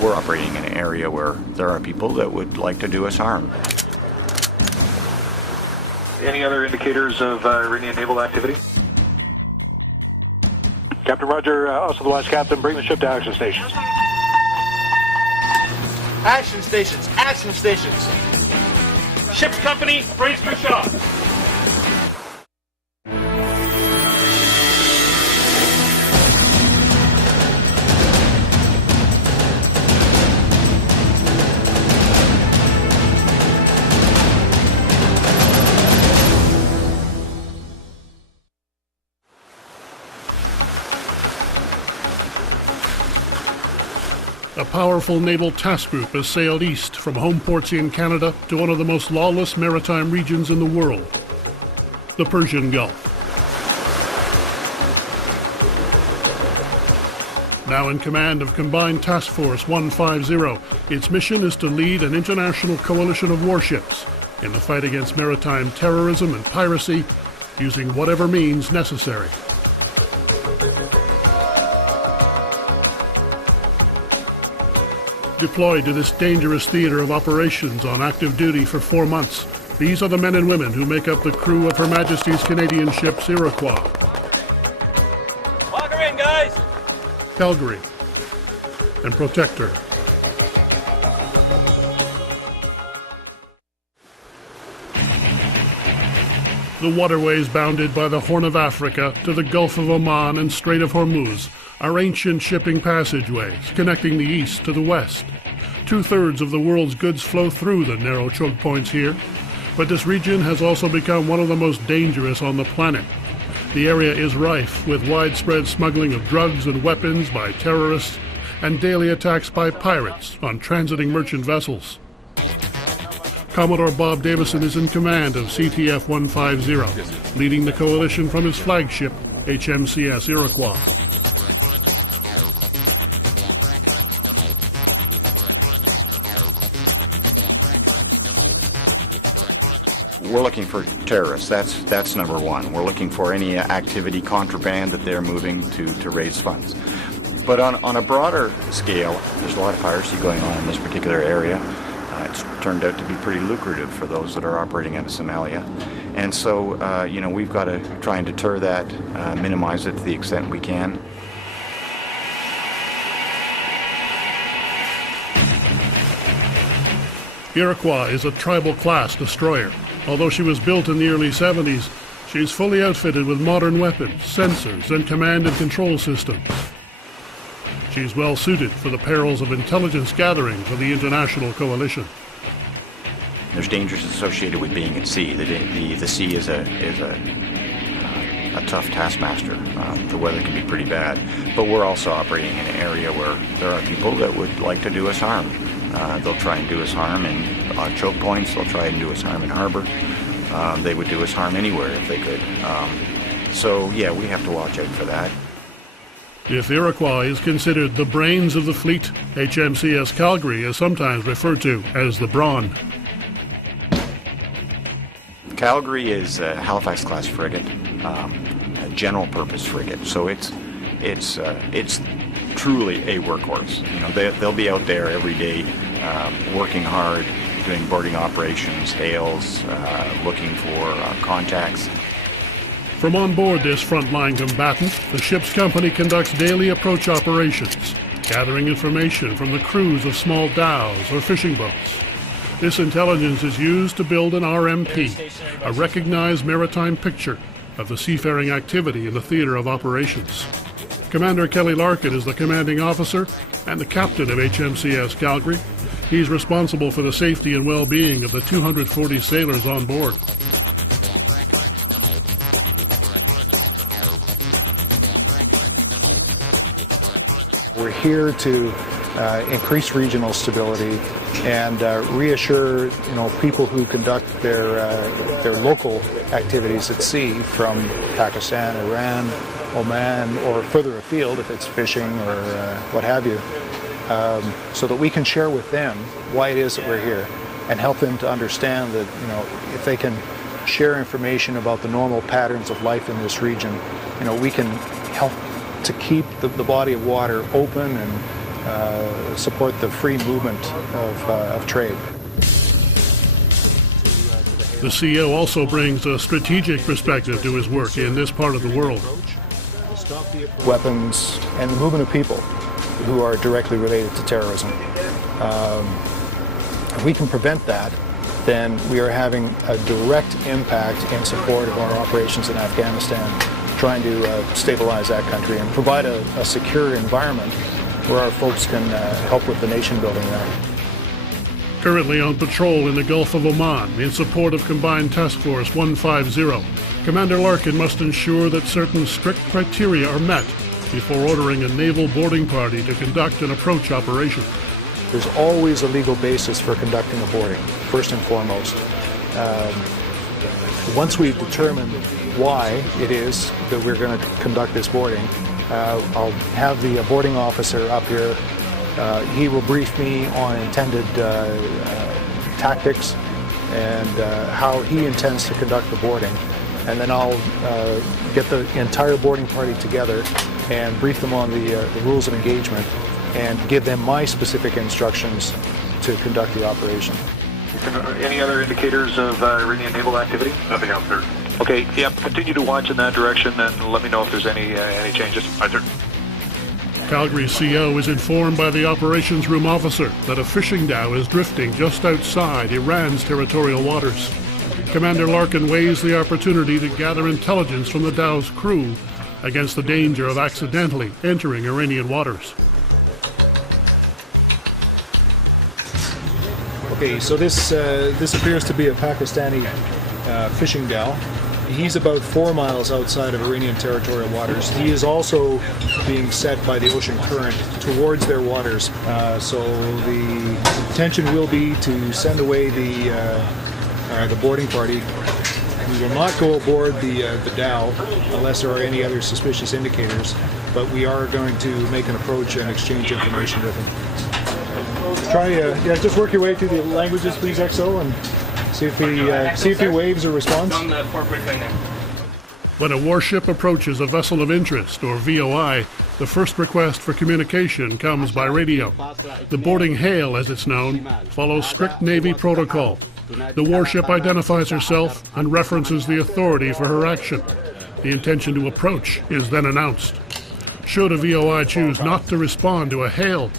We're operating in an area where there are people that would like to do us harm. Any other indicators of Iranian naval activity? Captain Roger, also the last captain, bring the ship to action stations. Action stations, action stations. Ship's company, brace for shot. A powerful naval task group has sailed east from home ports in Canada to one of the most lawless maritime regions in the world, the Persian Gulf. Now in command of Combined Task Force 150, its mission is to lead an international coalition of warships in the fight against maritime terrorism and piracy, using whatever means necessary. Deployed to this dangerous theater of operations on active duty for 4 months, these are the men and women who make up the crew of Her Majesty's Canadian ship Iroquois. Lock her in, guys! Calgary and Protector. The waterways bounded by the Horn of Africa to the Gulf of Oman and Strait of Hormuz are ancient shipping passageways connecting the east to the west. 2/3 of the world's goods flow through the narrow choke points here, but this region has also become one of the most dangerous on the planet. The area is rife with widespread smuggling of drugs and weapons by terrorists and daily attacks by pirates on transiting merchant vessels. Commodore Bob Davison is in command of CTF 150, leading the coalition from his flagship, HMCS Iroquois. We're looking for terrorists. That's number one. We're looking for any activity, contraband that they're moving to raise funds. But on a broader scale, there's a lot of piracy going on in this particular area. It's turned out to be pretty lucrative for those that are operating out of Somalia. And so, we've got to try and deter that, minimize it to the extent we can. Iroquois is a tribal-class destroyer. Although she was built in the early 70s, she's fully outfitted with modern weapons, sensors, and command and control systems. She's well suited for the perils of intelligence gathering for the international coalition. There's dangers associated with being at sea. The sea is a tough taskmaster. The weather can be pretty bad, but we're also operating in an area where there are people that would like to do us harm. They'll try and do us harm in choke points. They'll try and do us harm in harbor. They would do us harm anywhere if they could. So yeah, we have to watch out for that. If Iroquois is considered the brains of the fleet, HMCS Calgary is sometimes referred to as the brawn. Calgary is a Halifax-class frigate, a general-purpose frigate. So it's truly a workhorse. They'll be out there every day, working hard, doing boarding operations, hails, looking for contacts. From on board this frontline combatant, the ship's company conducts daily approach operations, gathering information from the crews of small dhows or fishing boats. This intelligence is used to build an RMP, a recognized maritime picture of the seafaring activity in the theater of operations. Commander Kelly Larkin is the commanding officer and the captain of HMCS Calgary. He's responsible for the safety and well-being of the 240 sailors on board. We're here to increase regional stability and reassure people who conduct their local activities at sea from Pakistan, Iran, Oman, or further afield if it's fishing or what have you, so that we can share with them why it is that we're here and help them to understand that if they can share information about the normal patterns of life in this region, we can help to keep the body of water open support the free movement of trade. The CEO also brings a strategic perspective to his work in this part of the world. Weapons and the movement of people who are directly related to terrorism. If we can prevent that, then we are having a direct impact in support of our operations in Afghanistan, trying to stabilize that country and provide a secure environment where our folks can help with the nation building there. Currently on patrol in the Gulf of Oman in support of Combined Task Force 150, Commander Larkin must ensure that certain strict criteria are met before ordering a naval boarding party to conduct an approach operation. There's always a legal basis for conducting a boarding, first and foremost. Once we've determined why it is that we're going to conduct this boarding, I'll have the boarding officer up here. He will brief me on intended tactics and how he intends to conduct the boarding. And then I'll get the entire boarding party together and brief them on the rules of engagement and give them my specific instructions to conduct the operation. Any other indicators of Iranian naval activity? Nothing else, sir. Okay, yeah, continue to watch in that direction and let me know if there's any changes. Aye, sir. Calgary's CO is informed by the operations room officer that a fishing dhow is drifting just outside Iran's territorial waters. Commander Larkin weighs the opportunity to gather intelligence from the dhow's crew against the danger of accidentally entering Iranian waters. Okay, so this appears to be a Pakistani fishing dhow. He's about 4 miles outside of Iranian territorial waters. He is also being set by the ocean current towards their waters. So the intention will be to send away the boarding party. We will not go aboard the dhow unless there are any other suspicious indicators, but we are going to make an approach and exchange information with him. Try, just work your way through the languages, please, XO, and see if he waves or responds. When a warship approaches a vessel of interest, or VOI, the first request for communication comes by radio. The boarding hail, as it's known, follows strict Navy protocol. The warship identifies herself and references the authority for her action. The intention to approach is then announced. Should a VOI choose not to respond to a hail,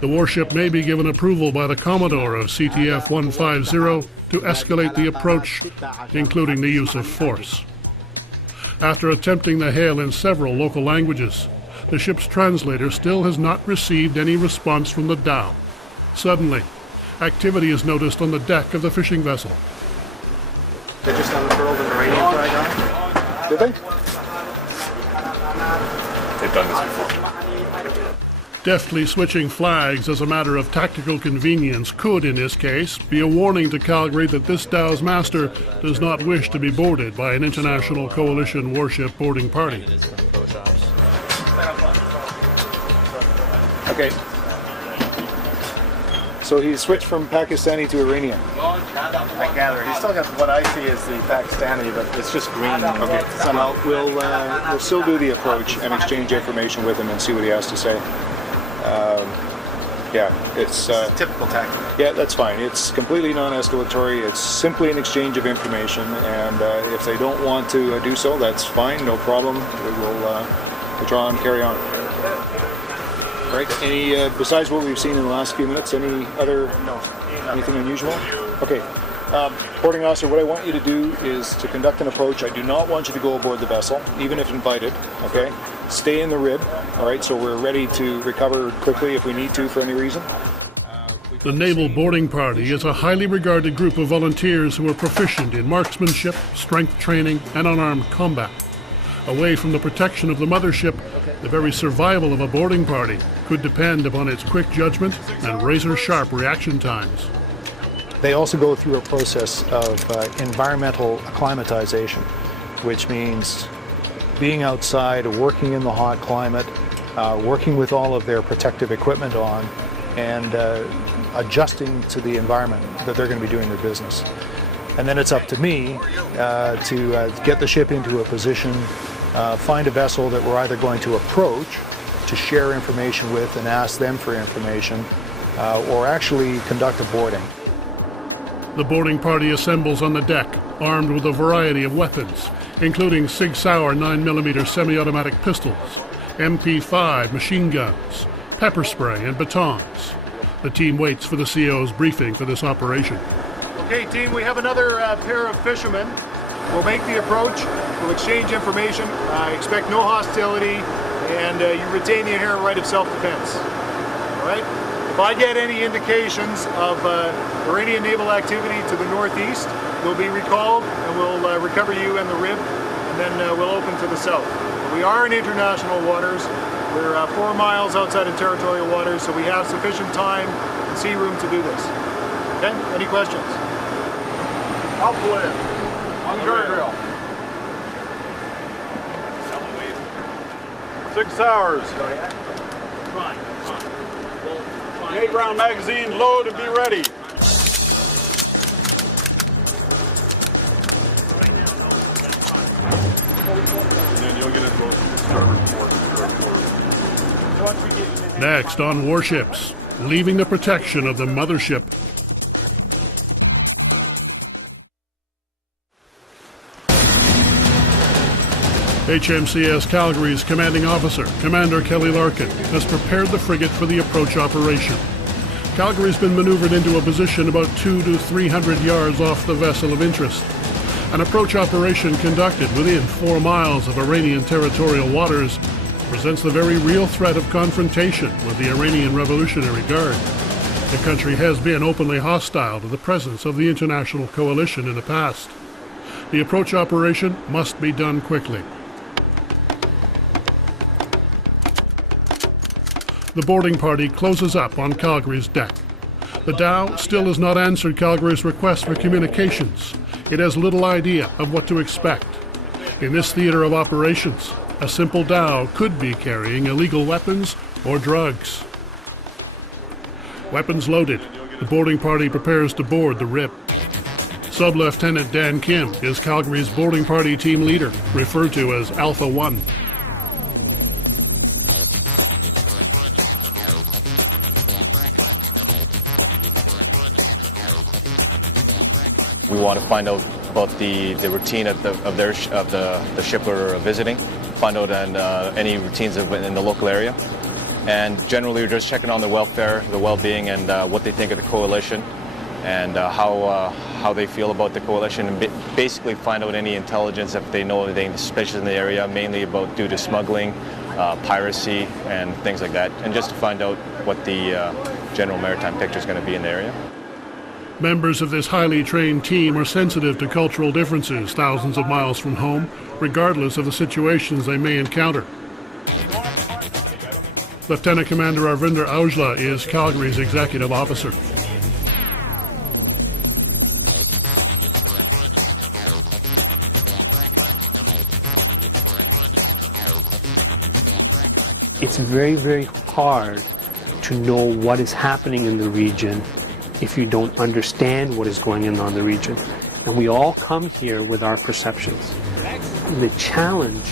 the warship may be given approval by the Commodore of CTF 150 to escalate the approach, including the use of force. After attempting the hail in several local languages, the ship's translator still has not received any response from the dhow. Suddenly, activity is noticed on the deck of the fishing vessel. They just unfurled an Iranian flag on? Did they? They've done this before. Deftly switching flags as a matter of tactical convenience could, in this case, be a warning to Calgary that this dhow's master does not wish to be boarded by an international coalition warship boarding party. Okay. So he switched from Pakistani to Iranian. I gather. He's still got what I see as the Pakistani, but it's just green. Okay. Somehow we'll still do the approach and exchange information with him and see what he has to say. It's typical tactic. Yeah, that's fine. It's completely non-escalatory. It's simply an exchange of information, and if they don't want to do so, that's fine. No problem. We'll try and carry on. Right. Any besides what we've seen in the last few minutes? Any other? No. Anything unusual? Okay. Boarding officer, what I want you to do is to conduct an approach. I do not want you to go aboard the vessel, even if invited. Okay. Stay in the rib. All right. So we're ready to recover quickly if we need to for any reason. The naval boarding party is a highly regarded group of volunteers who are proficient in marksmanship, strength training, and unarmed combat. Away from the protection of the mothership, the very survival of a boarding party could depend upon its quick judgment and razor-sharp reaction times. They also go through a process of environmental acclimatization, which means being outside, working in the hot climate, working with all of their protective equipment on, and adjusting to the environment that they're going to be doing their business. And then it's up to me to get the ship into a position, find a vessel that we're either going to approach to share information with and ask them for information, or actually conduct a boarding. The boarding party assembles on the deck, armed with a variety of weapons, including Sig Sauer 9mm semi-automatic pistols, MP5 machine guns, pepper spray, and batons. The team waits for the CO's briefing for this operation. Okay, team, we have another pair of fishermen. We'll make the approach, we'll exchange information, expect no hostility, and you retain the inherent right of self-defense. All right? If I get any indications of Iranian naval activity to the northeast, you'll be recalled, and we'll recover you and the rib, and then we'll open to the south. We are in international waters. We're 4 miles outside of territorial waters, so we have sufficient time and sea room to do this. Okay? Any questions? Outboard. On guardrail. 6 hours. 8-round magazine, load and be ready. And then you'll get it Next on warships, leaving the protection of the mothership. HMCS Calgary's commanding officer, Commander Kelly Larkin, has prepared the frigate for the approach operation. Calgary's been maneuvered into a position about 200 to 300 yards off the vessel of interest. An approach operation conducted within 4 miles of Iranian territorial waters presents the very real threat of confrontation with the Iranian Revolutionary Guard. The country has been openly hostile to the presence of the international coalition in the past. The approach operation must be done quickly. The boarding party closes up on Calgary's deck. The Dow still has not answered Calgary's request for communications. It has little idea of what to expect. In this theater of operations, a simple dhow could be carrying illegal weapons or drugs. Weapons loaded, the boarding party prepares to board the rib. Sub-Lieutenant Dan Kim is Calgary's boarding party team leader, referred to as Alpha 1. We want to find out about the routine of the ship we're visiting, find out any routines in the local area, and generally we're just checking on their welfare, the well-being, and what they think of the coalition, and how they feel about the coalition, and basically find out any intelligence if they know anything suspicious in the area, mainly about due to smuggling, piracy, and things like that, and just to find out what the general maritime picture is going to be in the area. Members of this highly trained team are sensitive to cultural differences thousands of miles from home, regardless of the situations they may encounter. Lieutenant Commander Arvinder Aujla is Calgary's executive officer. It's very, very hard to know what is happening in the region if you don't understand what is going on in the region. And we all come here with our perceptions. The challenge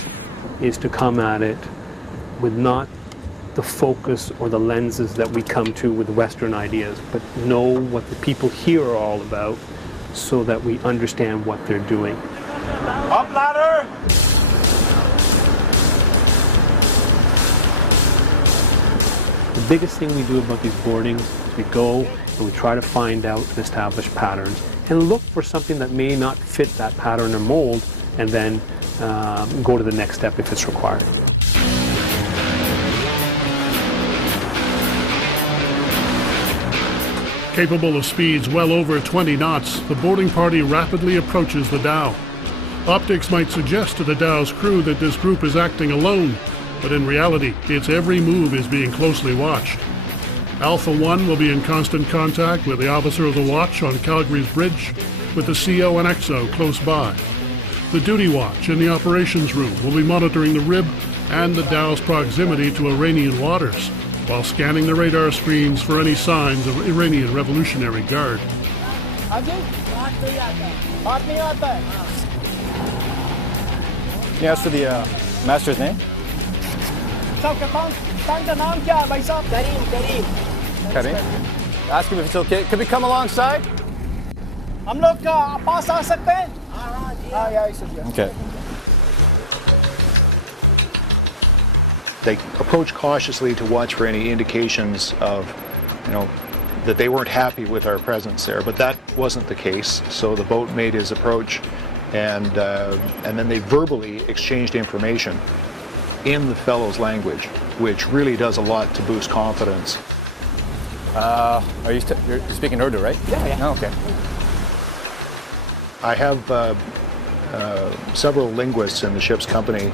is to come at it with not the focus or the lenses that we come to with Western ideas, but know what the people here are all about so that we understand what they're doing. Up ladder! The biggest thing we do about these boardings is we go and we try to find out and establish patterns and look for something that may not fit that pattern or mold, and then go to the next step if it's required. Capable of speeds well over 20 knots, the boarding party rapidly approaches the dhow. Optics might suggest to the dhow's crew that this group is acting alone, but in reality, its every move is being closely watched. Alpha 1 will be in constant contact with the officer of the watch on Calgary's bridge, with the CO and XO close by. The duty watch in the operations room will be monitoring the rib and the dhow's proximity to Iranian waters, while scanning the radar screens for any signs of Iranian Revolutionary Guard. Can you ask for the master's name? Karim. Ask him if it's okay. Could we come alongside? Okay. They approached cautiously to watch for any indications of, that they weren't happy with our presence there, but that wasn't the case. So the boat made his approach, and then they verbally exchanged information in the fellow's language, which really does a lot to boost confidence. You're speaking Urdu, right? Yeah. Oh, okay. I have several linguists in the ship's company.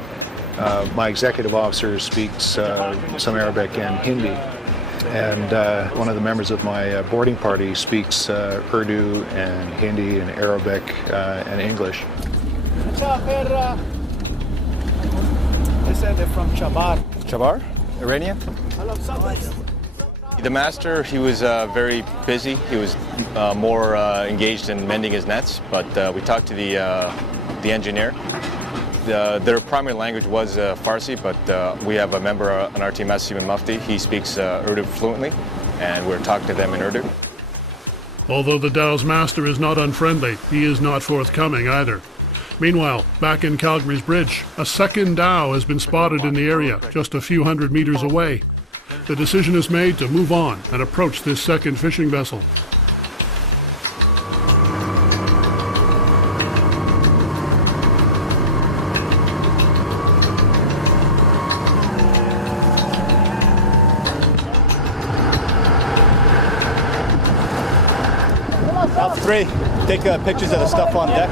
My executive officer speaks some Arabic and Hindi, and one of the members of my boarding party speaks Urdu and Hindi and Arabic and English. They said they're from Chabar. Chabar? Iranian? The master, he was very busy. He was more engaged in mending his nets, but we talked to the engineer. Their primary language was Farsi, but we have a member on our team, Master Seaman Mufti. He speaks Urdu fluently, and we're talking to them in Urdu. Although the dhow's master is not unfriendly, he is not forthcoming either. Meanwhile, back in Calgary's bridge, a second dhow has been spotted in the area, just a few hundred meters away. The decision is made to move on and approach this second fishing vessel. Alpha 3, take pictures of the stuff on deck.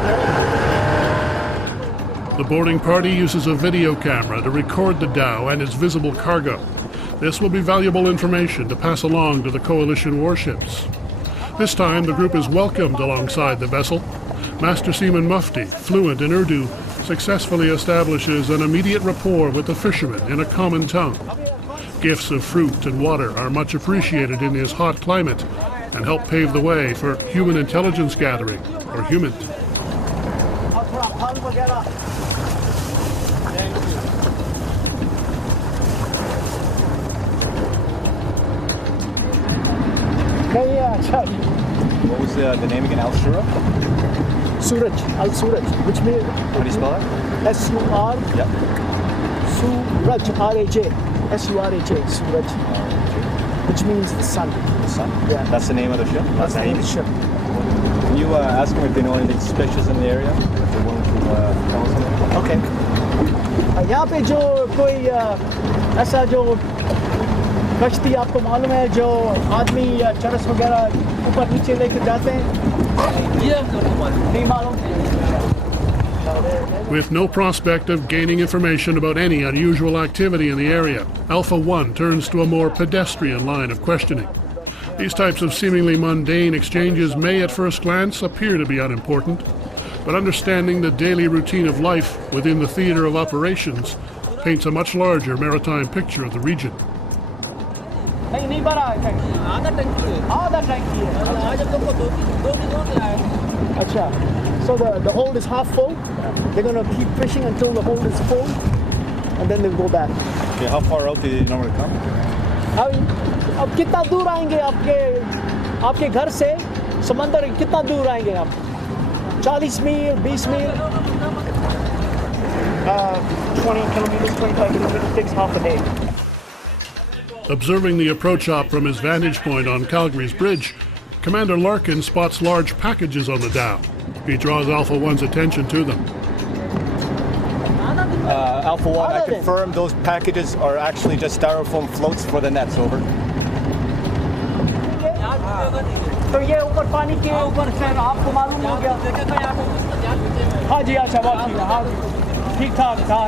The boarding party uses a video camera to record the dhow and its visible cargo. This will be valuable information to pass along to the coalition warships. This time the group is welcomed alongside the vessel. Master Seaman Mufti, fluent in Urdu, successfully establishes an immediate rapport with the fishermen in a common tongue. Gifts of fruit and water are much appreciated in this hot climate and help pave the way for human intelligence gathering, or humans. What was the name again? Al Shura? Suraj, Al Suraj, which means... How do you spell that? S-U-R... Yep. Suraj, R-A-J. S-U-R-A-J, Suraj. Which means the sun. The sun? Yeah. That's the name of the ship? That's the name of the ship. Can you ask them if they know anything suspicious in the area? If they're willing to tell us anything? Okay. यहाँ पे जो कोई ऐसा जो कश्ती आपको मालूम है जो आदमी या चरस वगैरह ऊपर नीचे लेकर जाते हैं नहीं मालूम. With no prospect of gaining information about any unusual activity in the area, Alpha 1 turns to a more pedestrian line of questioning. These types of seemingly mundane exchanges may at first glance appear to be unimportant, but understanding the daily routine of life within the theater of operations paints a much larger maritime picture of the region. So the hold is half full. They're going to keep fishing until the hold is full, and then they'll go back. Okay, how far out do you normally come? अब कितना दूर आएंगे आपके घर से समंदर कितना दूर आएंगे आप 40 मील 20 मील 20 kilometers 25 kilometers takes half a day. Observing the approach op from his vantage point on Calgary's bridge, Commander Larkin spots large packages on the dhow. He draws Alpha 1's attention to them. Alpha 1, I confirm those packages are actually just styrofoam floats for the nets, over. तो ये ऊपर पानी के ऊपर से आपको मालूम हो गया हाँ जी अच्छा बात ठीक ठाक था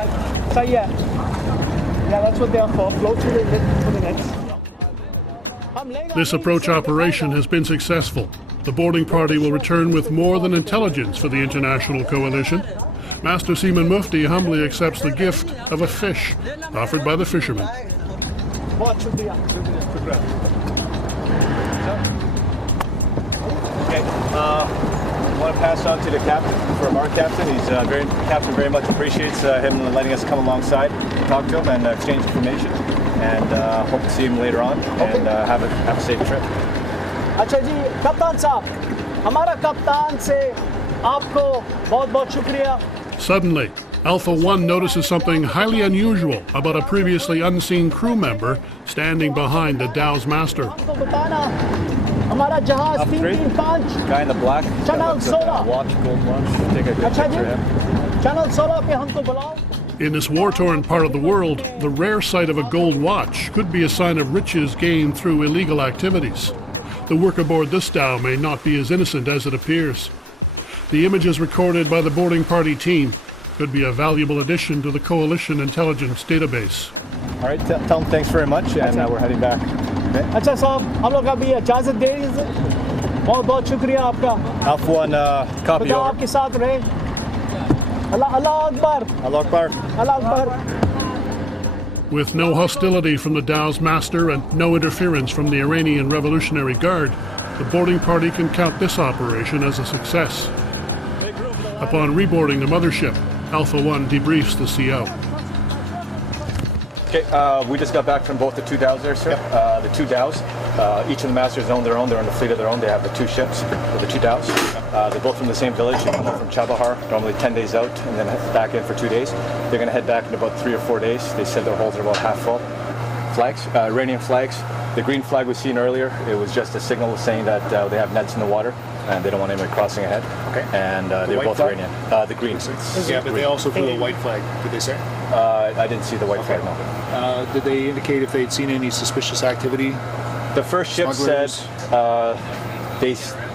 सही है yeah that's what they are for floats for the nets. This approach operation has been successful. The boarding party will return with more than intelligence for the international coalition. Master Seaman Mufti humbly accepts the gift of a fish offered by the fishermen. Okay, want to pass on to the captain from our captain. Captain very much appreciates him letting us come alongside, talk to him, and exchange information. And hope to see him later on and have a safe trip. अच्छा जी, कप्तान साहब, हमारा कप्तान से आपको बहुत-बहुत शुक्रिया. Suddenly, Alpha 1 notices something highly unusual about a previously unseen crew member standing behind the dow's master. हमारा जहाज 335 Guy in the black. Channel 16 watch, gold watch. Take a good अच्छा picture ji, of him. Channel 16 पे हमको बुलाओ. In this war-torn part of the world, the rare sight of a gold watch could be a sign of riches gained through illegal activities. The work aboard this dhow may not be as innocent as it appears. The images recorded by the boarding party team could be a valuable addition to the coalition intelligence database. All right, tell them thanks very much, and we're heading back. Okay. अच्छा साहब, हम लोग अभी इजाज़त दे दीजिए. बहुत-बहुत शुक्रिया आपका. Alpha 1, copy खुदा over. आपके साथ रहे. अल्लाह Akbar. Allah Akbar. Allah Akbar. With no hostility from the dow's master and no interference from the Iranian Revolutionary Guard, the boarding party can count this operation as a success. Upon reboarding the mothership, Alpha 1 debriefs the CO. Okay, we just got back from both the two dhows there, sir. The two dhows, each of the masters own their own. They're on the fleet of their own. They have the two ships, the two dhows. They're both from the same village. They come up from Chabahar, normally 10 days out, and then head back in for 2 days. They're going to head back in about 3 or 4 days. They said their holds are about half full. Flags, Iranian flags. The green flag was seen earlier. It was just a signal saying that they have nets in the water and they don't want anybody crossing ahead. Okay. And they're both flag? Iranian. The green. Yeah, but they also flew a white flag, did they say? I didn't see the white flag, no. Did they indicate if they'd seen any suspicious activity? The first ship said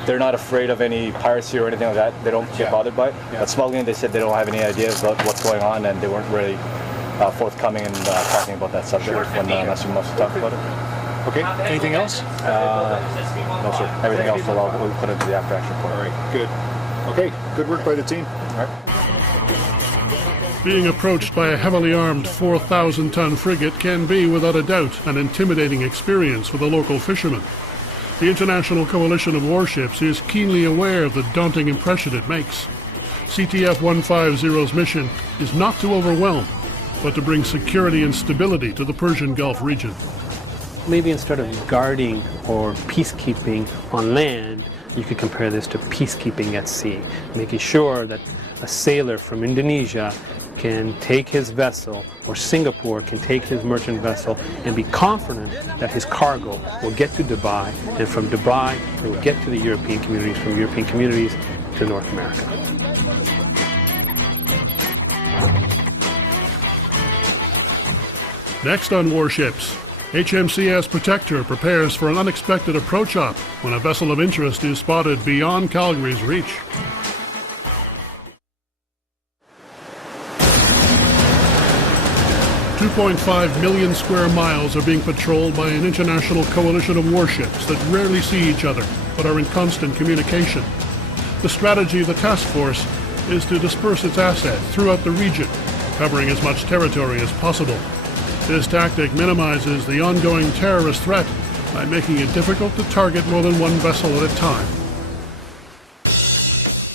they're not afraid of any piracy or anything like that. They don't get bothered by it. But smuggling, they said they don't have any idea about what's going on, and they weren't really forthcoming and talking about that subject when Master Musa talked about it. Okay. Anything else? No, sir. Everything else we'll put into the after action report. All right. Good. Okay. Good work by the team. All right. Being approached by a heavily armed 4,000-ton frigate can be, without a doubt, an intimidating experience for the local fishermen. The International Coalition of Warships is keenly aware of the daunting impression it makes. CTF 150's mission is not to overwhelm, but to bring security and stability to the Persian Gulf region. Maybe instead of guarding or peacekeeping on land, you could compare this to peacekeeping at sea, making sure that a sailor from Indonesia can take his vessel, or Singapore can take his merchant vessel and be confident that his cargo will get to Dubai, and from Dubai it will get to the European communities, from European communities to North America. Next on Warships, HMCS Protector prepares for an unexpected approach-op when a vessel of interest is spotted beyond Calgary's reach. .5 million square miles are being patrolled by an international coalition of warships that rarely see each other but are in constant communication. The strategy of the task force is to disperse its assets throughout the region, covering as much territory as possible. This tactic minimizes the ongoing terrorist threat by making it difficult to target more than one vessel at a time.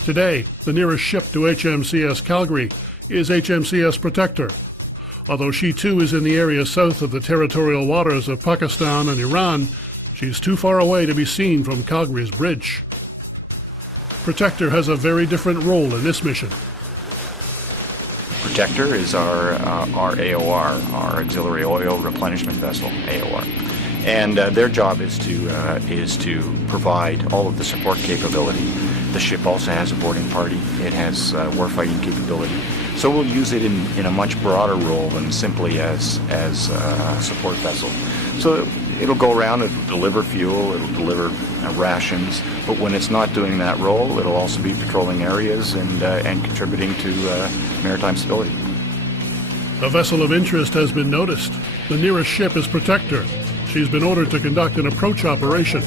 Today, the nearest ship to HMCS Calgary is HMCS Protector. Although she too is in the area south of the territorial waters of Pakistan and Iran, she's too far away to be seen from Calgary's bridge. Protector has a very different role in this mission. Protector is our AOR, our auxiliary oil replenishment vessel, AOR. And their job is to provide all of the support capability. The ship also has a boarding party. It has warfighting capability. So we'll use it in a much broader role than simply as a support vessel. So it'll go around, it'll deliver fuel, it'll deliver rations, but when it's not doing that role, it'll also be patrolling areas and contributing to maritime stability. A vessel of interest has been noticed. The nearest ship is Protector. She's been ordered to conduct an approach operation.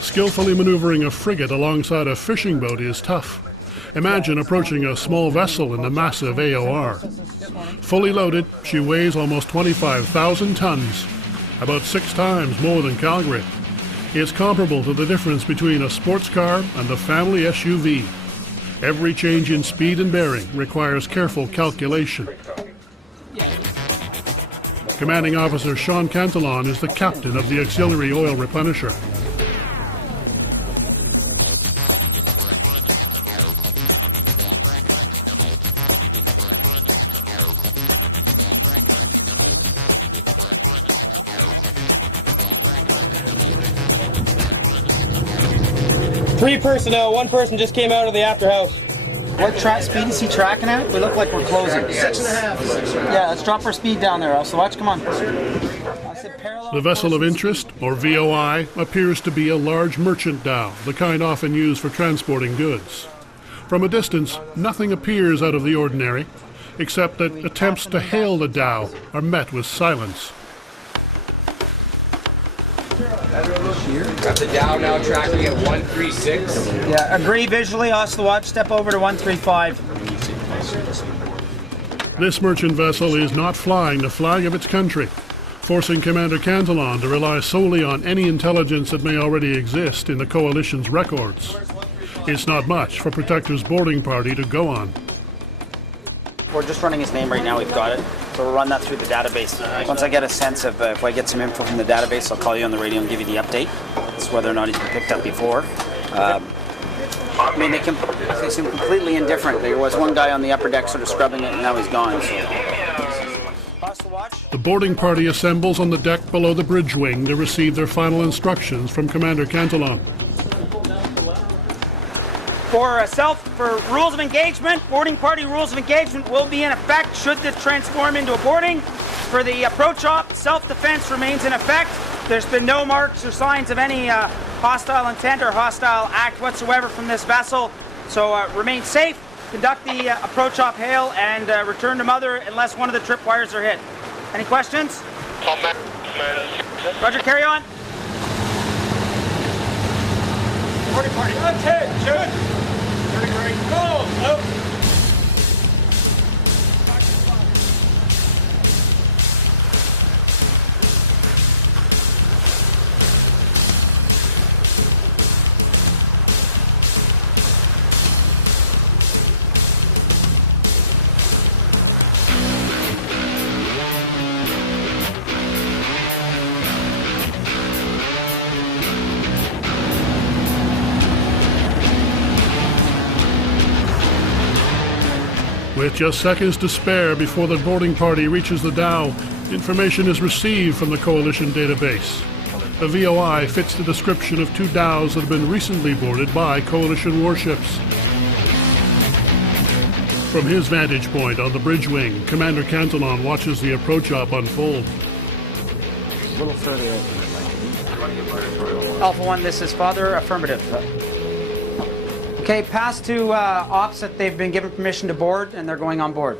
Skillfully maneuvering a frigate alongside a fishing boat is tough. Imagine approaching a small vessel in the massive AOR. Fully loaded, she weighs almost 25,000 tons, about 6 times more than Calgary. It's comparable to the difference between a sports car and a family SUV. Every change in speed and bearing requires careful calculation. Commanding Officer Sean Cantillon is the captain of the auxiliary oil replenisher. Three personnel, one person just came out of the after house. What speed is he tracking at? We look like we're closing. 6.5. Yeah, let's drop our speed down there, so watch, come on. The vessel of interest, or VOI, appears to be a large merchant dhow, the kind often used for transporting goods. From a distance, nothing appears out of the ordinary, except that attempts to hail the dhow are met with silence. Got the Dow now tracking at 136. Yeah, agree visually, us the watch, step over to 135. This merchant vessel is not flying the flag of its country, forcing Commander Cantillon to rely solely on any intelligence that may already exist in the coalition's records. It's not much for Protector's boarding party to go on. We're just running his name right now, we've got it. So we'll run that through the database. Once I get a sense of, if I get some info from the database, I'll call you on the radio and give you the update. It's whether or not he's been picked up before. I mean, they seem completely indifferent. There was one guy on the upper deck sort of scrubbing it, and now he's gone. So. The boarding party assembles on the deck below the bridge wing to receive their final instructions from Commander Cantillon. For rules of engagement, boarding party rules of engagement will be in effect should this transform into a boarding. For the approach op, self-defense remains in effect. There's been no marks or signs of any hostile intent or hostile act whatsoever from this vessel. So remain safe, conduct the approach op hail, and return to mother unless one of the tripwires are hit. Any questions? Roger, carry on. Boarding party, attention! Turning right, go! Out! With just seconds to spare before the boarding party reaches the dhow, information is received from the Coalition database. The VOI fits the description of two dhows that have been recently boarded by Coalition warships. From his vantage point on the bridge wing, Commander Cantillon watches the approach op unfold. A little further. Alpha 1, this is Father, affirmative. Okay, pass to ops that they've been given permission to board and they're going on board.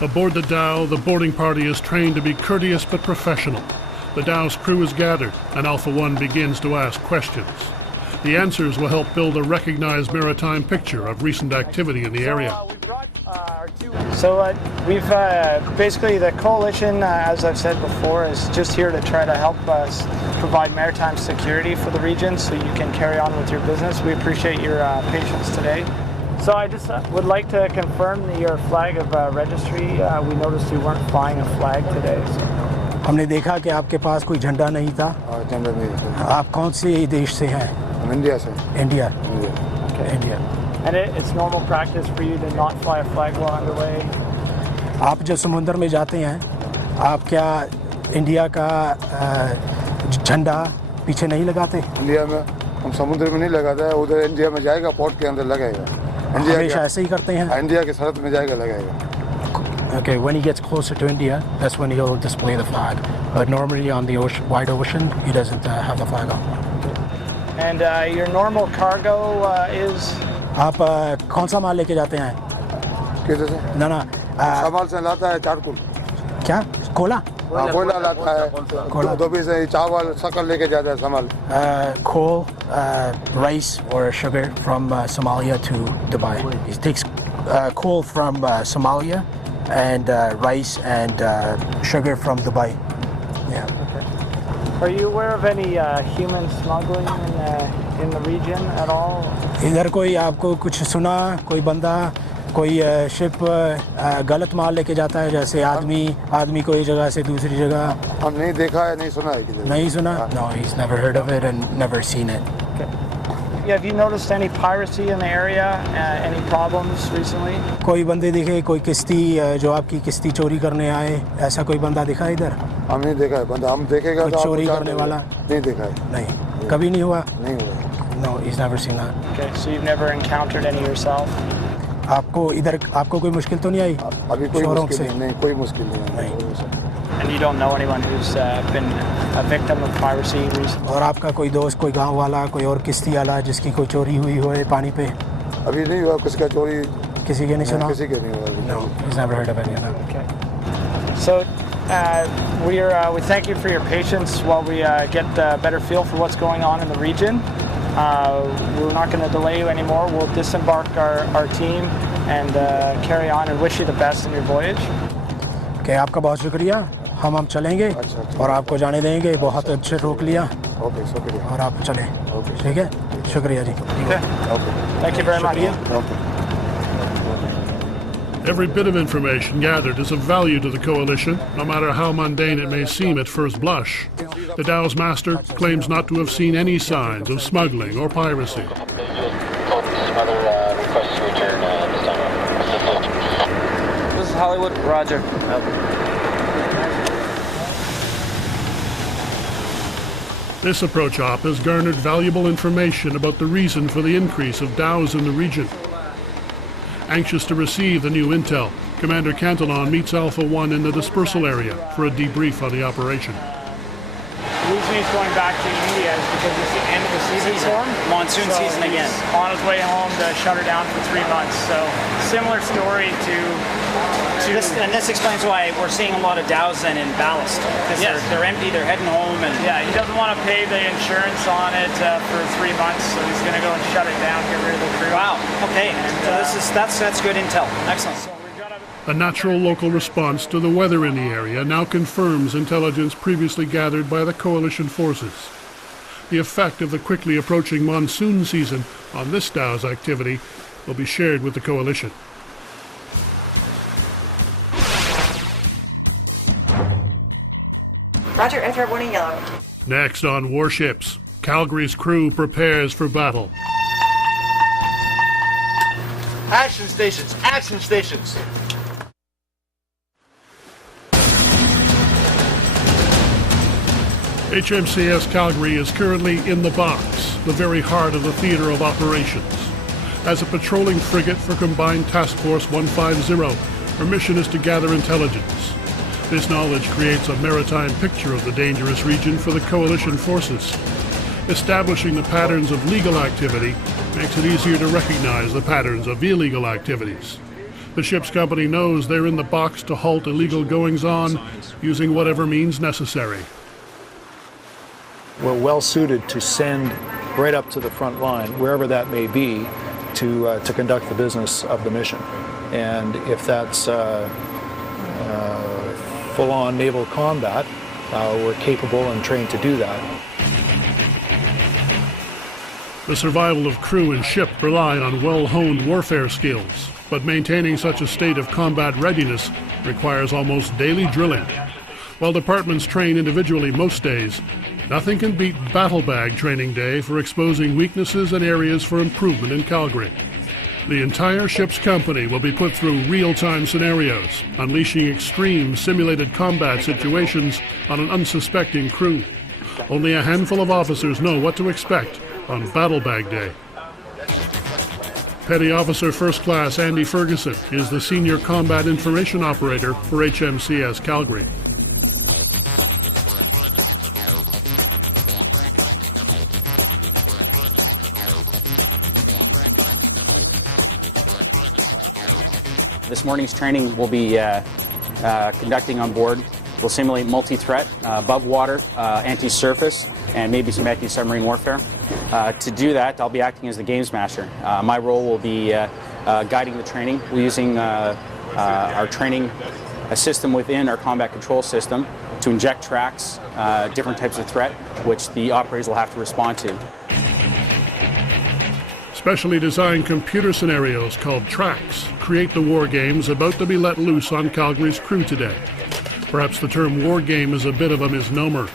Aboard the dhow, the boarding party is trained to be courteous but professional. The dhow's crew is gathered and Alpha 1 begins to ask questions. The answers will help build a recognized maritime picture of recent activity in the area. So we've basically, the coalition, as I've said before, is just here to try to help us provide maritime security for the region so you can carry on with your business. We appreciate your patience today. So I just would like to confirm your flag of registry. We noticed you weren't flying a flag today. हमने देखा कि आपके पास कोई झंडा नहीं था। झंडा नहीं था। आप कौन से देश से हैं? इंडिया से। India. Okay. India. And it's normal practice for you to not fly a flag while underway. आप जब समुद्र में जाते हैं, आप क्या इंडिया का झंडा पीछे नहीं लगाते? इंडिया में हम समुद्र में नहीं लगाते हैं, उधर इंडिया में जाएगा, पोर्ट के अंदर लगेगा। हमेशा ऐसे ही करते हैं? इंडिया के सरहद में जाएगा लगेगा। Okay, when he gets closer to India, that's when he'll display the flag. But normally on the ocean, wide ocean, he doesn't have the flag on. And your normal cargo is? आप कौन सा माल लेके जाते हैं? किधर से? ना सामान से लाता है चारकुल। क्या? कोला? कोयला लाता है दुबई से चावल शक्कर लेके जाता है सामान coal, rice or sugar from Somalia to Dubai. It takes coal from Somalia and rice and sugar from Dubai. Yeah. Are you aware of any human smuggling in the region at all? इधर कोई आपको कुछ सुना कोई बंदा कोई ship गलत माल लेके जाता है जैसे आदमी को एक जगह से दूसरी जगह हम नहीं देखा है नहीं सुना है किसी नहीं सुना No, he's never heard of it and never seen it. Okay. Yeah, have you noticed any piracy in the area? Any problems recently? कोई बंदे दिखे कोई किश्ती जो आपकी किश्ती चोरी करने आए ऐसा कोई बंदा दिखा इधर हम नहीं देखा है बंदा हम देखेगा तो चोरी करने वाला नहीं देखा है नहीं कभी नहीं हुआ नहीं हुआ No, he's never seen that. Okay, so you've never encountered any yourself? आपको इधर आपको कोई मुश्किल तो नहीं आई अभी कोई मुश्किल नहीं कोई मुश्किल नहीं And you don't know anyone who's been a victim of piracy recently? और आपका कोई दोस्त कोई गांव वाला कोई और किश्ती वाला जिसकी कोई चोरी हुई हो पानी पे अभी नहीं हुआ किसका चोरी किसी के नहीं सुना किसी के नहीं हुआ No, he's never heard of any of that. Okay. So we thank you for your patience while we get a better feel for what's going on in the region. We're not going to delay you anymore. We'll disembark our team and carry on and wish you the best in your voyage. Okay, आपका बहुत शुक्रिया हम चलेंगे और आपको जाने देंगे बहुत अच्छे रोक लिया ओके शुक्रिया और आप चलें ठीक है शुक्रिया जी Thank you very much. Every bit of information gathered is of value to the coalition, no matter how mundane it may seem at first blush. The Dow's master claims not to have seen any signs of smuggling or piracy. This is Hollywood, Roger. This approach op has garnered valuable information about the reason for the increase of Dows in the region. Anxious to receive the new intel, Commander Cantillon meets Alpha 1 in the dispersal area for a debrief on the operation. The reason he's going back to India is because it's the end of the season for him. Monsoon season again. On his way home to shut her down for 3 months. So similar story to this explains why we're seeing a lot of Dows then in ballast. Because they're empty, they're heading home. And yeah, he doesn't want to pay the insurance on it for 3 months, so he's going to go and shut it down, get rid of the crew. Wow, okay. And, so that's good intel. Excellent. A natural local response to the weather in the area now confirms intelligence previously gathered by the coalition forces. The effect of the quickly approaching monsoon season on this Dow's activity will be shared with the coalition. Roger, enter warning yellow. Next on warships, Calgary's crew prepares for battle. Action stations! Action stations! HMCS Calgary is currently in the box, the very heart of the theater of operations. As a patrolling frigate for Combined Task Force 150, her mission is to gather intelligence. This knowledge creates a maritime picture of the dangerous region for the coalition forces. Establishing the patterns of legal activity makes it easier to recognize the patterns of illegal activities. The ship's company knows they're in the box to halt illegal goings-on using whatever means necessary. We're well suited to send right up to the front line, wherever that may be, to conduct the business of the mission. And if that's full-on naval combat, we're capable and trained to do that. The survival of crew and ship rely on well-honed warfare skills, but maintaining such a state of combat readiness requires almost daily drilling. While departments train individually most days, nothing can beat Battle Bag Training Day for exposing weaknesses and areas for improvement in Calgary. The entire ship's company will be put through real-time scenarios, unleashing extreme simulated combat situations on an unsuspecting crew. Only a handful of officers know what to expect on Battle Bag Day. Petty Officer First Class Andy Ferguson is the Senior Combat Information Operator for HMCS Calgary. This morning's training will be conducting on board We'll simulate multi-threat, above water, anti-surface, and maybe some anti-submarine warfare. To do that, I'll be acting as the games master. My role will be guiding the training. We're using our training system within our combat control system to inject tracks, different types of threat, which the operators will have to respond to. Specially designed computer scenarios called tracks create the war games about to be let loose on Calgary's crew today. Perhaps the term war game is a bit of a misnomer.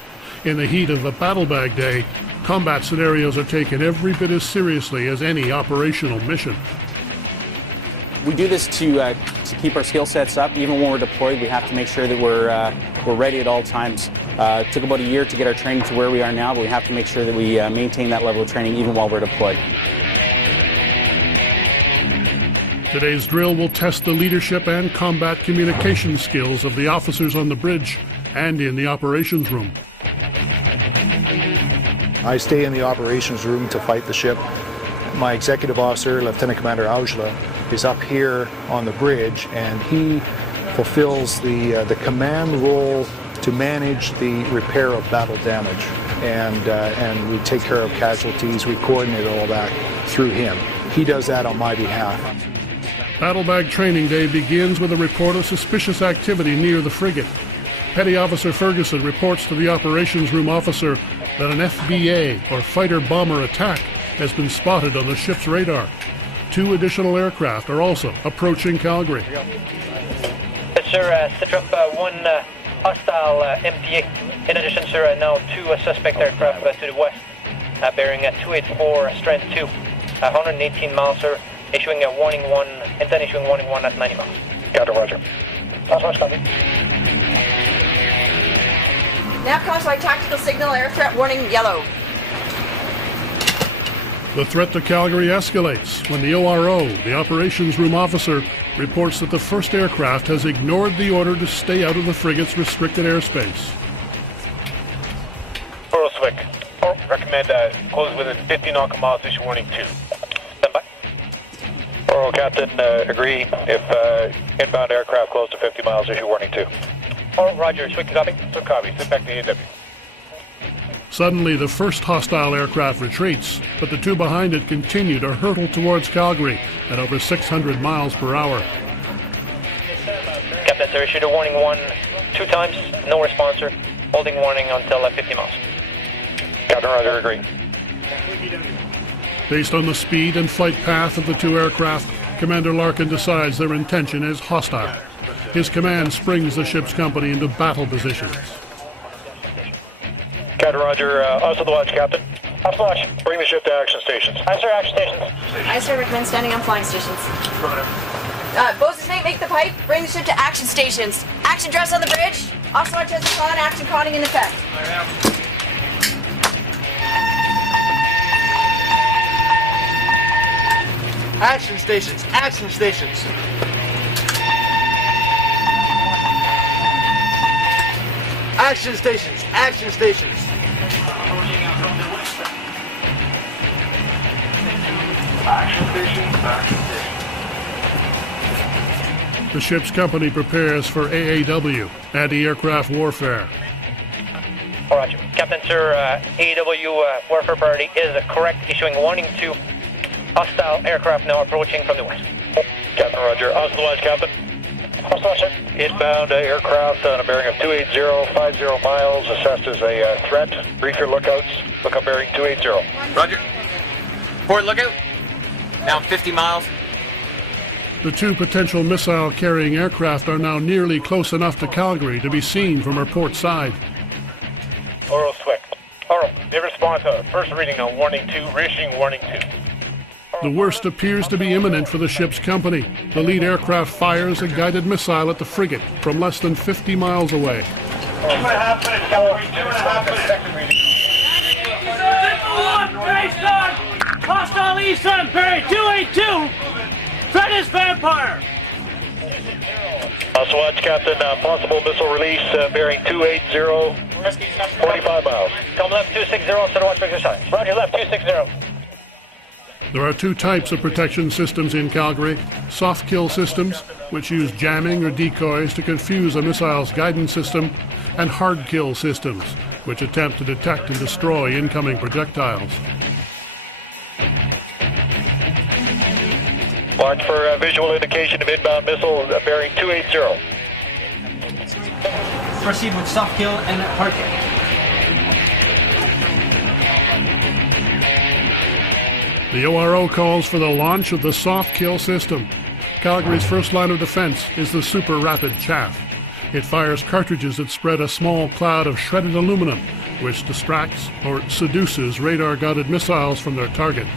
In the heat of a battle bag day, combat scenarios are taken every bit as seriously as any operational mission. We do this to keep our skill sets up. Even when we're deployed, we have to make sure that we're ready at all times. It took about a year to get our training to where we are now, but we have to make sure that we maintain that level of training even while we're deployed. Today's drill will test the leadership and combat communication skills of the officers on the bridge and in the operations room. I stay in the operations room to fight the ship. My executive officer, Lieutenant Commander Aujla, is up here on the bridge, and he fulfills the command role to manage the repair of battle damage. And we take care of casualties, we coordinate all that through him. He does that on my behalf. Battle bag training day begins with a report of suspicious activity near the frigate. Petty Officer Ferguson reports to the operations room officer that an FBA, or fighter-bomber attack, has been spotted on the ship's radar. 2 additional aircraft are also approaching Calgary. Yes, sir, set up 1 hostile MPA. In addition, sir, now 2 suspect aircraft to the west, bearing 284, strength 2, 118 miles, sir. Issuing a warning 1, and then issuing warning 1 at 90 miles. Got it, roger. That's much copy. NAVCOM, so tactical signal, air threat warning yellow. The threat to Calgary escalates when the ORO, the operations room officer, reports that the first aircraft has ignored the order to stay out of the frigate's restricted airspace. Oral Swick. Recommend close within 50 nautical miles, issue warning 2. Oral Captain, agree if inbound aircraft close to 50 miles, issue warning 2. Oral, roger, Swick copy. So copy, sit back to AW. Suddenly, the first hostile aircraft retreats, but the 2 behind it continue to hurtle towards Calgary at over 600 miles per hour. Captain, sir, issued a warning 1 2 times, no response, sir. Holding warning until 50 miles. Captain, roger, agree. Based on the speed and flight path of the 2 aircraft, Commander Larkin decides their intention is hostile. His command springs the ship's company into battle positions. Captain, roger. Also the watch, Captain. Also the watch. Bring the ship to action stations. Aye, sir, action stations. I, sir, recommend standing on flying stations. Bosun's mate, make the pipe. Bring the ship to action stations. Action dress on the bridge. Also watch has a con, action conning in effect. Action stations, action stations. Action stations, action stations. Action stations, action stations. The ship's company prepares for AAW, anti-aircraft warfare. All right, Captain, sir, AAW warfare priority is correct, issuing warning 2. Hostile aircraft now approaching from the west. Captain, roger. Also the watch, Captain. Also watch, sir. Inbound aircraft on a bearing of 280, 50 miles, assessed as a threat. Brief your lookouts. Lookout bearing 280. Roger. Port lookout. Now 50 miles. The 2 potential missile-carrying aircraft are now nearly close enough to Calgary to be seen from our port side. Oral Swick. Oral, in response to first reading on warning 2, reissuing warning 2. The worst appears to be imminent for the ship's company. The lead aircraft fires a guided missile at the frigate from less than 50 miles away. 2.5 minutes, Calgary. 2.5 minutes. Hostile eastern, bearing 282. Threat is vampire. Also watch, Captain. Possible missile release bearing 280, 45 miles. Come left 260, set watch exercise. Roger, left 260. There are 2 types of protection systems in Calgary. Soft kill systems, which use jamming or decoys to confuse a missile's guidance system, and hard kill systems, which attempt to detect and destroy incoming projectiles. Launch for visual indication of inbound missile bearing 280. Proceed with soft kill and hard kill. The ORO calls for the launch of the soft kill system. Calgary's first line of defense is the super rapid chaff. It fires cartridges that spread a small cloud of shredded aluminum, which distracts or seduces radar-guided missiles from their target.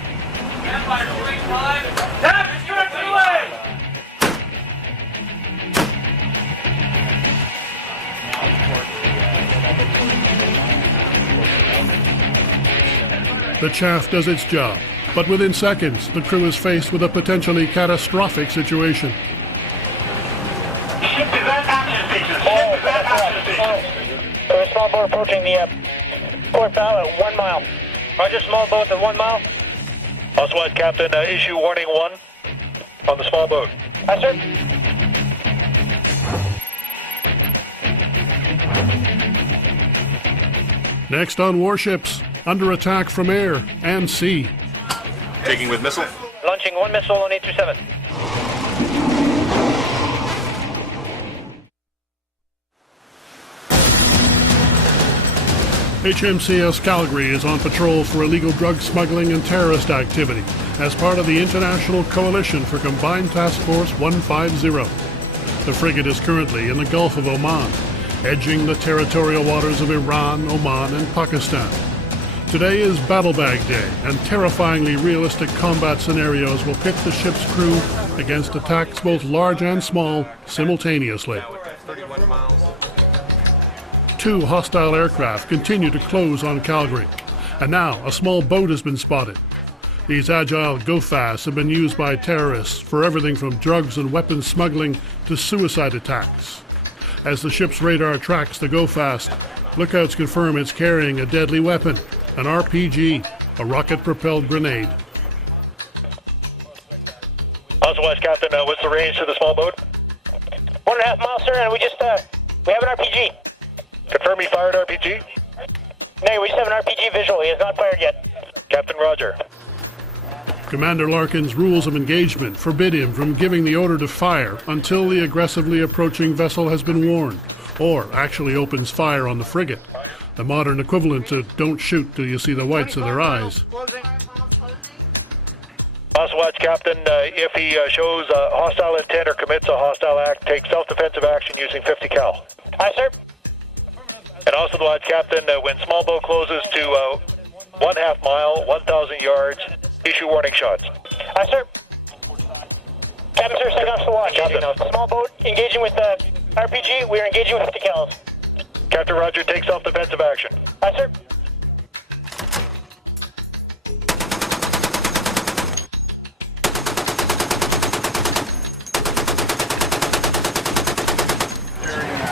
The chaff does its job, but within seconds, the crew is faced with a potentially catastrophic situation. There's a small boat approaching the port bow at 1 mile. Roger, small boat at 1 mile. Oswald Captain, issue warning 1 on the small boat. Yes, sir. Next on warships, under attack from air and sea. Taking with missile. Launching 1 missile on 827. HMCS Calgary is on patrol for illegal drug smuggling and terrorist activity as part of the International Coalition for Combined Task Force 150. The frigate is currently in the Gulf of Oman, edging the territorial waters of Iran, Oman, and Pakistan. Today is Battle Bag Day, and terrifyingly realistic combat scenarios will pit the ship's crew against attacks both large and small simultaneously. 2 hostile aircraft continue to close on Calgary, and now a small boat has been spotted. These agile go-fasts have been used by terrorists for everything from drugs and weapons smuggling to suicide attacks. As the ship's radar tracks the go-fast, lookouts confirm it's carrying a deadly weapon, an RPG, a rocket-propelled grenade. Oswald Captain, what's the range to the small boat? 1.5 miles, sir, and we have an RPG. Confirm he fired RPG? No, we just have an RPG visual. He has not fired yet. Captain, roger. Commander Larkin's rules of engagement forbid him from giving the order to fire until the aggressively approaching vessel has been warned, or actually opens fire on the frigate, the modern equivalent to don't shoot till you see the whites of their eyes. Oswald Captain, if he shows hostile intent or commits a hostile act, take self-defensive action using 50 cal. Aye, sir. And also the Lodge Captain, when small boat closes to 1/2 mile, 1,000 yards, issue warning shots. Aye, sir. Captain, sir, second off the watch. Captain. Small boat engaging with RPG. We are engaging with 50 cals. Captain, roger, take self-defensive action. Aye, sir.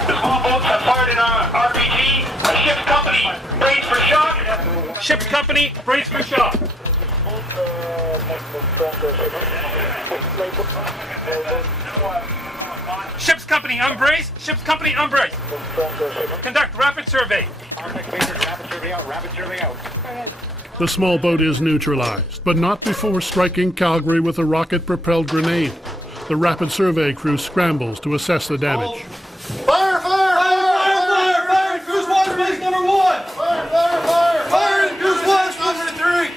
Small boats have fired an RPG. A ship's company, brace for shock. Ship's company, brace for shock. Ship's company, unbrace. Ship's company, unbrace. Conduct rapid survey. Rapid survey out. The small boat is neutralized, but not before striking Calgary with a rocket-propelled grenade. The rapid survey crew scrambles to assess the damage. Fire! Fire! Fire! Fire! Fire! Cruise watch base number 1! Fire! Fire! Fire! Fire! Cruise watch number 3!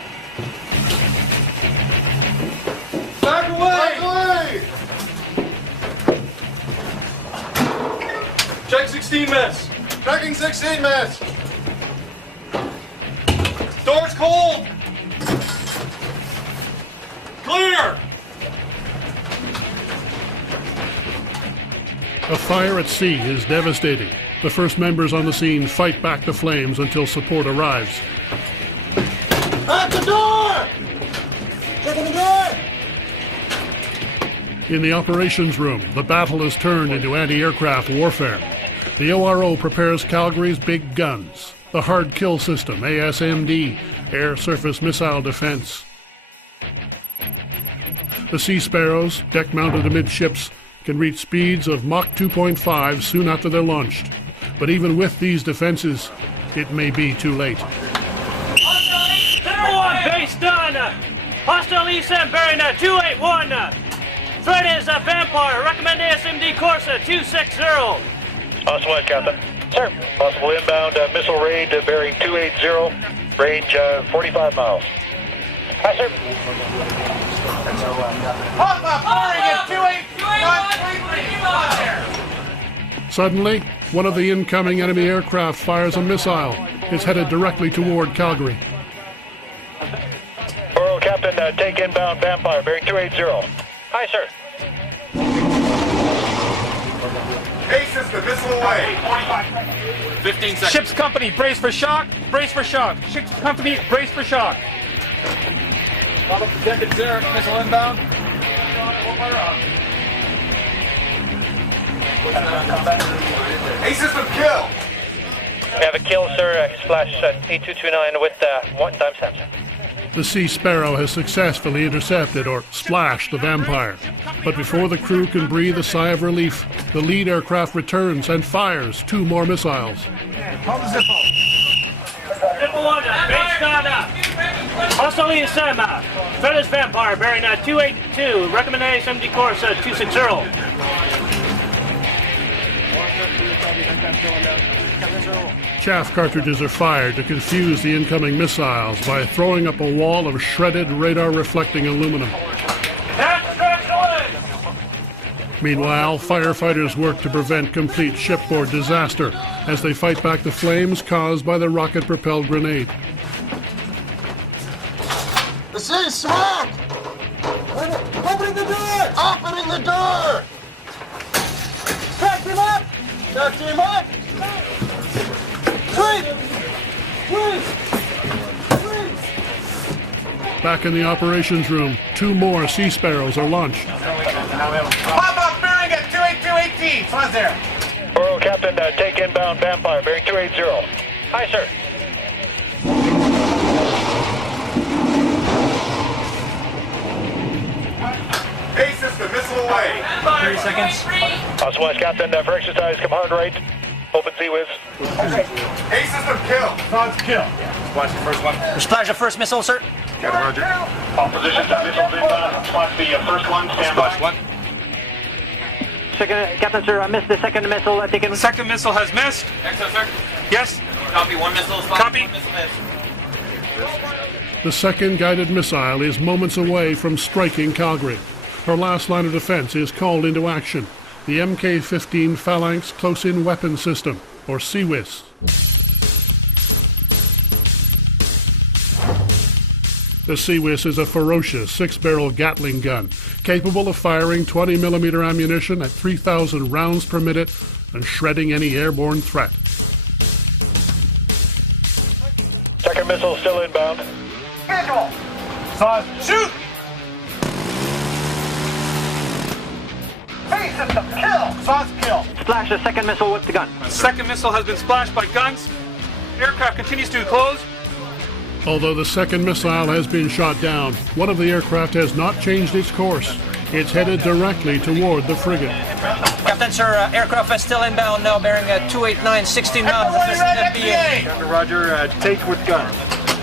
Back away! Back away! Check 16 mess. Checking 16 mess. Doors cold. Clear. A fire at sea is devastating. The first members on the scene fight back the flames until support arrives. At the door! Checking the door! In the operations room, the battle is turned into anti-aircraft warfare. The ORO prepares Calgary's big guns, the hard kill system, ASMD, air-surface missile defense. The Sea Sparrows, deck-mounted amidships, can reach speeds of Mach 2.5 soon after they're launched. But even with these defenses, it may be too late. Center 1, base done. Hostile ESM bearing 281. Threat is a Vampire. Recommend ASMD course 260. Oswald, Captain. Sir. Possible inbound missile raid bearing 280, range 45 miles. Hi, sir. Suddenly, one of the incoming enemy aircraft fires a missile. It's headed directly toward Calgary. Borough, Captain, take inbound Vampire bearing 280. Hi, sir. Hey, system, missile away. 15 seconds. Ship's company, brace for shock. Brace for shock. Ship's company, brace for shock. Follow projected zero, missile inbound. Hey, system, kill. We have a kill, sir. Splash 8229 with 1 timestamp, sir. The Sea Sparrow has successfully intercepted or splashed the Vampire. But before the crew can breathe a sigh of relief, the lead aircraft returns and fires 2 more missiles. Zippo 1, base done. Hostile ESM. Threat is Vampire bearing 282. Recommend ASMD course 260. Chaff cartridges are fired to confuse the incoming missiles by throwing up a wall of shredded radar-reflecting aluminum. Meanwhile, firefighters work to prevent complete shipboard disaster as they fight back the flames caused by the rocket-propelled grenade. The sea's smacked! Opening the door! Opening the door! Back him up! Back him up! Back in the operations room, 2 more Sea Sparrows are launched. Pop up bearing at 28218. Someone's there. Borough, Captain, take inbound Vampire bearing 280. Hi, sir. Hey, system, missile away. 30 seconds. Oswald, Captain, for exercise, come hard right. Open sea whiz. Hey, system, kill. Someone's kill. Splash the first one. Splash the first missile, sir. Captain, roger. All positions, missiles inbound. Splash the first one, stand by. Splash one. Second, Captain, sir, I missed the second missile taken. Second missile has missed. Excellent, sir. Yes. Copy, 1 missile. Copy. 1 missile missed. The second guided missile is moments away from striking Calgary. Her last line of defense is called into action. The Mk-15 Phalanx Close-In Weapon System, or CWIS. The CWIS is a ferocious 6-barrel Gatling gun, capable of firing 20mm ammunition at 3,000 rounds per minute and shredding any airborne threat. Second missile still inbound. Visual. Saws, shoot. Hey, system, kill. Saws, kill. Splash the second missile with the gun. Second missile has been splashed by guns. Aircraft continues to close. Although the second missile has been shot down, one of the aircraft has not changed its course. It's headed directly toward the frigate. Captain, sir, aircraft is still inbound now, bearing 289, 16 miles. This is FBA. Captain Roger, take with gun.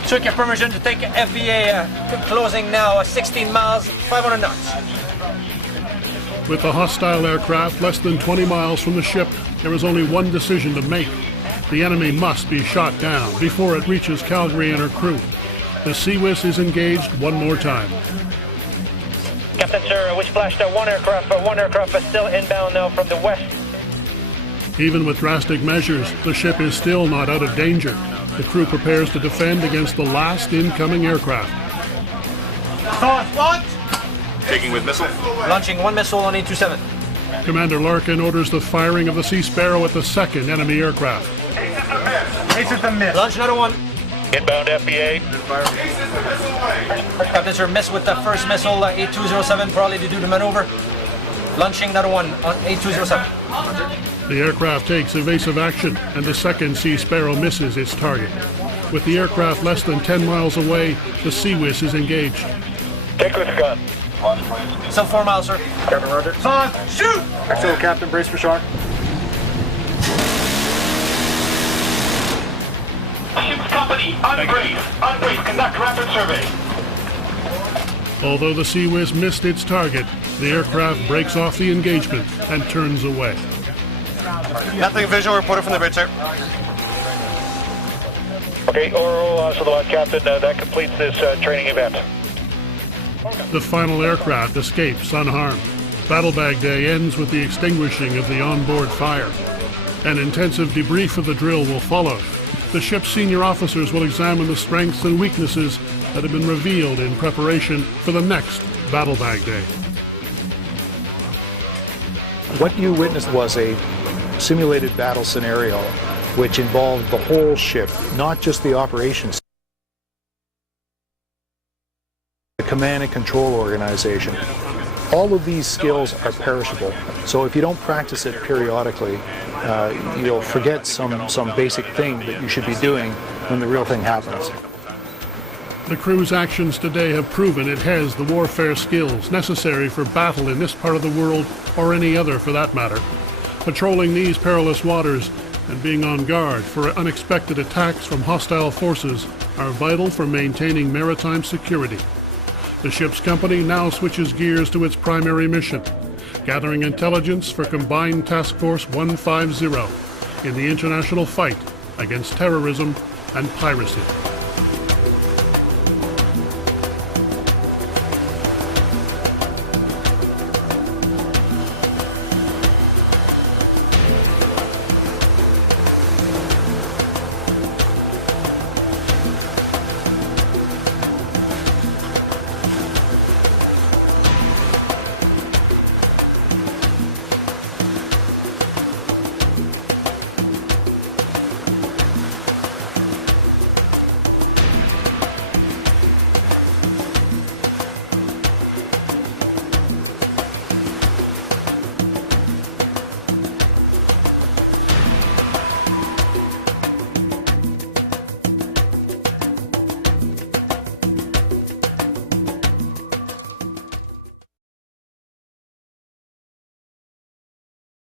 Took your permission to take FBA, closing now 16 miles, 500 knots. With the hostile aircraft less than 20 miles from the ship, there is only one decision to make. The enemy must be shot down before it reaches Calgary and her crew. The CWIS is engaged one more time. Captain, sir, we splashed 1 aircraft. 1 aircraft is still inbound now from the west. Even with drastic measures, the ship is still not out of danger. The crew prepares to defend against the last incoming aircraft. Launch. Taking with missile. Launching 1 missile on 827. Commander Larkin orders the firing of the Sea Sparrow at the second enemy aircraft. Ace is the miss. Launch another 1. Inbound FBA. Captain, sir, miss with the first missile, 8207, probably to do the maneuver. Launching another 1 on 8207. The aircraft takes evasive action, and the second Sea Sparrow misses its target. With the aircraft less than 10 miles away, the CWIS is engaged. Take with the gun. Still 4 miles, sir. Captain Roger. Saws, shoot. Excellent, Captain, brace for shock. Company, unbrace, conduct rapid survey. Although the Sea Whiz missed its target, the aircraft breaks off the engagement and turns away. Nothing visual reported from the bridge, sir. Okay, Oro, so the one captain, that completes this training event. The final aircraft escapes unharmed. Battle Bag Day ends with the extinguishing of the onboard fire. An intensive debrief of the drill will follow. The ship's senior officers will examine the strengths and weaknesses that have been revealed in preparation for the next Battle Bag Day. What you witnessed was a simulated battle scenario which involved the whole ship, not just the operations. The command and control organization. All of these skills are perishable, so if you don't practice it periodically, you'll forget some basic thing that you should be doing when the real thing happens. The crew's actions today have proven it has the warfare skills necessary for battle in this part of the world, or any other for that matter. Patrolling these perilous waters and being on guard for unexpected attacks from hostile forces are vital for maintaining maritime security. The ship's company now switches gears to its primary mission, gathering intelligence for Combined Task Force 150 in the international fight against terrorism and piracy.